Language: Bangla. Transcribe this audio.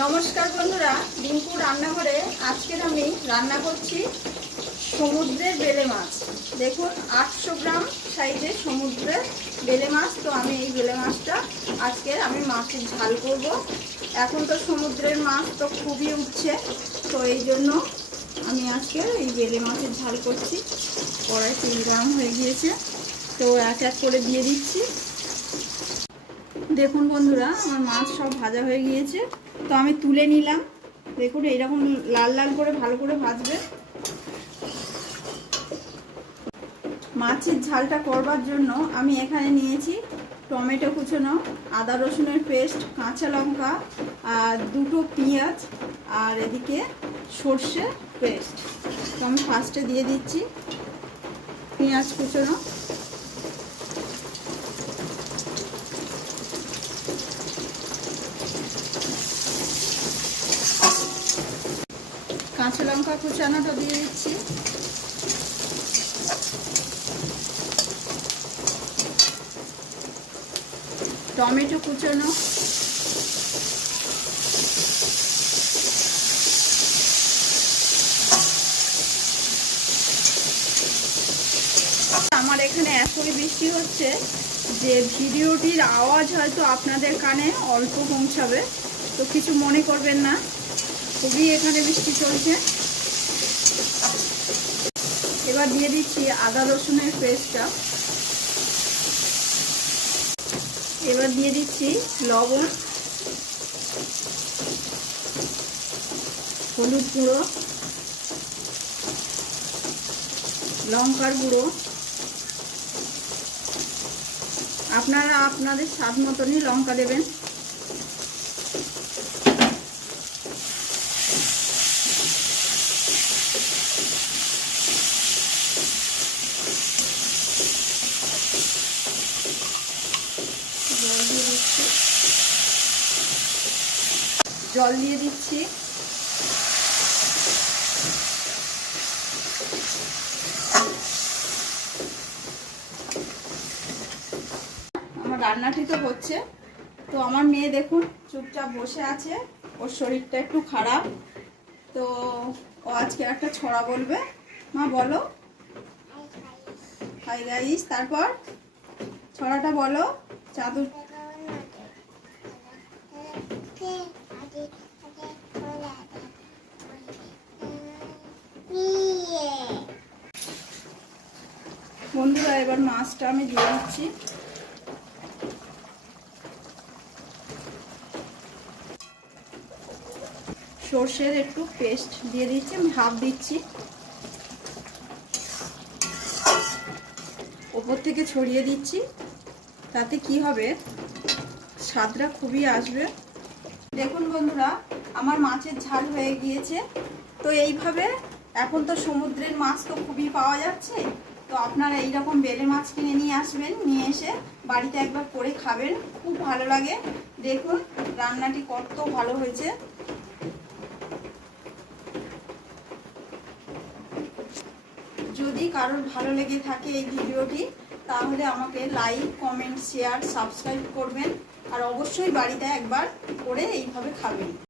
নমস্কার বন্ধুরা, রিঙ্কু রান্নাঘরে আজকের আমি রান্না করছি সমুদ্রের বেলে মাছ। দেখুন 800 গ্রাম সাইজের সমুদ্রের বেলে মাছ। তো আমি এই বেলে মাছটা আজকে আমি মাছের ঝাল করব। এখন তো সমুদ্রের মাছ তো খুবই উঠছে, তো এই জন্য আমি আজকে এই বেলে মাছের ঝাল করছি। কড়াই তেল গরম হয়ে গিয়েছে, তো এক এক করে দিয়ে দিচ্ছি। দেখুন বন্ধুরা, আমার মাছ সব ভাজা হয়ে গিয়েছে, তো আমি তুলে নিলাম। দেখুন এইরকম লাল লাল করে ভালো করে ভাজবে। মাছের ঝালটা করবার জন্য আমি এখানে নিয়েছি টমেটো কুচোনো, আদা রসুনের পেস্ট, কাঁচা লঙ্কা আর দুটো পেঁয়াজ, আর এদিকে সর্ষে পেস্ট। তো আমি ফার্স্টে দিয়ে দিচ্ছি পেঁয়াজ কুচোনো, কাঁচা লঙ্কা কুচানোটা দিয়ে দিচ্ছি, টমেটো কুচানো, আমার এখানে এতই বৃষ্টি হচ্ছে যে ভিডিওটির আওয়াজ হয়তো আপনাদের কানে অল্প পৌঁছাবে, তো কিছু মনে করবেন না, খুবই এখানে বৃষ্টি চলছে। এবার দিয়ে দিচ্ছি আদা রসুনের পেস্টটা, এবার দিয়ে দিচ্ছি লবণ, হলুদ গুঁড়ো, লঙ্কার গুঁড়ো। আপনারা আপনাদের স্বাদ মতনই লঙ্কা দেবেন। জল দিয়ে দিচ্ছি। আমার রান্নাটি তো হচ্ছে, তো আমার মেয়ে দেখুন চুপচাপ বসে আছে, ওর শরীরটা একটু খারাপ, তো ও আজকে একটা ছড়া বলবে। মা বলো। হাই গাইস, তারপর ছড়াটা বলো। চাদর বন্ধুরা, এবার মাছটা আমি দিয়ে দিচ্ছি। সর্ষের একটু পেস্ট দিয়ে দিচ্ছি, আমি হাফ দিচ্ছি, ওপর থেকে ছড়িয়ে দিচ্ছি। তাতে কি হবে, স্বাদটা খুবই আসবে। দেখুন বন্ধুরা, আমার মাছের ঝাল হয়ে গিয়েছে। তো এইভাবে এখন তো সমুদ্রের মাছ তো খুবই পাওয়া যাচ্ছে, তো আপনারা এইরকম বেলে মাছ কিনে নিয়ে আসবেন, নিয়ে এসে বাড়িতে একবার করে খাবেন, খুব ভালো লাগে। দেখুন রান্নাটি কত ভালো হয়েছে। যদি কারোর ভালো লেগে থাকে এই ভিডিওটি, তাহলে আমাকে লাইক, কমেন্ট, শেয়ার, সাবস্ক্রাইব করবেন, আর অবশ্যই বাড়িতে একবার করে এইভাবে খাবেন।